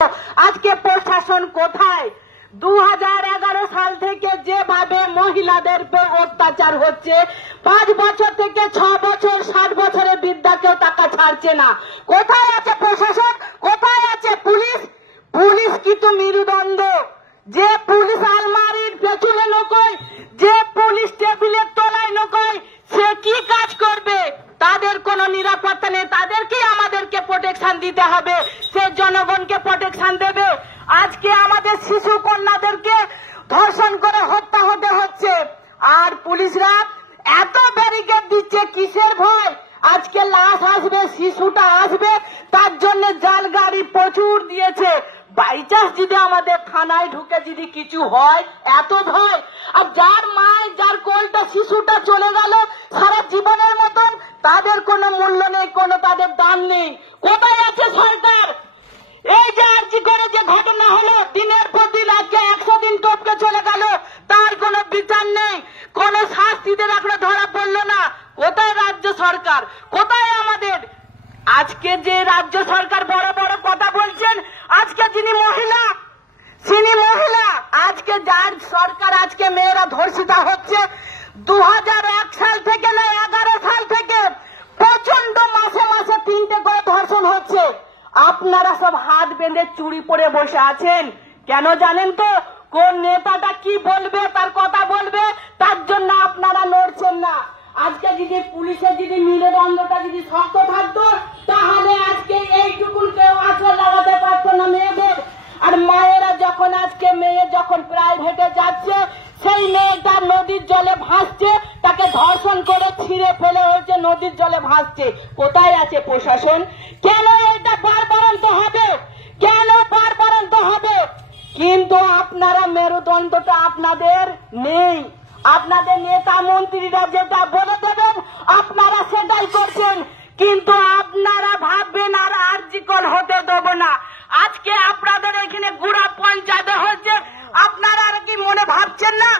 আজকে প্রশাসন কোথায়? 2011 সাল থেকে যেভাবে মহিলাদের উপর অত্যাচার হচ্ছে, 5 বছর থেকে 6 বছর 60 বছরের বৃদ্ধাকেও টাকা ছাড়ছে না। কোথায় আছে প্রশাসন? কোথায় আছে পুলিশ? পুলিশ কিন্তু মেরুদণ্ড। যে পুলিশ আলমারির পেছনে নকয়, যে পুলিশ টেবিলের তলায় নকয়, সে কি কাজ করবে? তাদের কোনো নিরাপত্তা নেই। তাদেরকে আমাদেরকে প্রোটেকশন দিতে হবে। সে জনগণকে প্রোটেকশন দেবে। আজকে আমাদের শিশু কন্যাদেরকে ধর্ষণ করে হত্যা হতে হচ্ছে, আর পুলিশরা এত ব্যারিকেড দিচ্ছে কিসের ভয়? আজকে লাশ আসবে, শিশুটা আসবে, তার জন্য জাল গাড়ি প্রচুর দিয়েছে। বাইচান্স যদি আমাদের থানায় ঢুকে যদি কিছু হয়, এত ভয়। আর যার মায় যার কোলটা শিশুটা চলে গেল সারা জীবনের মতন, তাদের কোনো মূল্য নেই, কোনো তাদের দাম নেই। কোথায় আছে সরকার? এই যে আর্জি করে যে ঘটনা হলো, দিনের পর দিন আজকে 100 দিন টপকে চলে গেল, তার কোনো বিচার নেই, কোনো শাস্তিদের এখনো ধরা পড়লো না। কোথায় রাজ্য সরকার? কোথায় আমাদের? আজকে যে রাজ্য সরকার বড় বড় কথা বলছেন, আজকে যিনি মহিলা, আজকে যার সরকার, আজকে মেয়েরা ধর্ষিতা হচ্ছে 2001 সাল থেকে না 11 সাল থেকে প্রচন্ড মাসে মাসে 3টে করে ধর্ষণ হচ্ছে। আপনারা সব হাত বেঁধে চুরি পরে বসে আছেন কেন জানেন তো? কোন নেতাটা কি বলবে, তার কথা বলবে, তার জন্য আপনারা নড়ছেন না। আজকে যদি পুলিশের যদি মেরুদণ্ডটা যদি শক্ত থাকতো, তাহলে আজকে এইটুকু কেউ আসলে লাগাতে পারতো না মেয়েদের। আর মায়েরা যখন আজকে মেয়ে যখন প্রাইভেটে যাচ্ছে, সেই মেয়েটা নদীর জলে ভাসছে, তাকে ধর্ষণ করে ছিঁড়ে ফেলে হয়েছে, নদীর জলে ভাসছে। কোথায় আছে প্রশাসন? কেন এটা বারবারন্ত হবে? কেন বারবারন্ত হবে? কিন্তু আপনারা মেরুদণ্ডটা আপনাদের নেই। আপনাদের নেতা মন্ত্রীরা যেটা বলে দেবেন আপনারা সেটাই করছেন, কিন্তু আপনারা ভাববেন আর আরজিকর হতে দেব না। আজকে আপনাদের এখানে গুড়া পঞ্চায়েত হচ্ছে, আপনারা আর কি মনে ভাবছেন না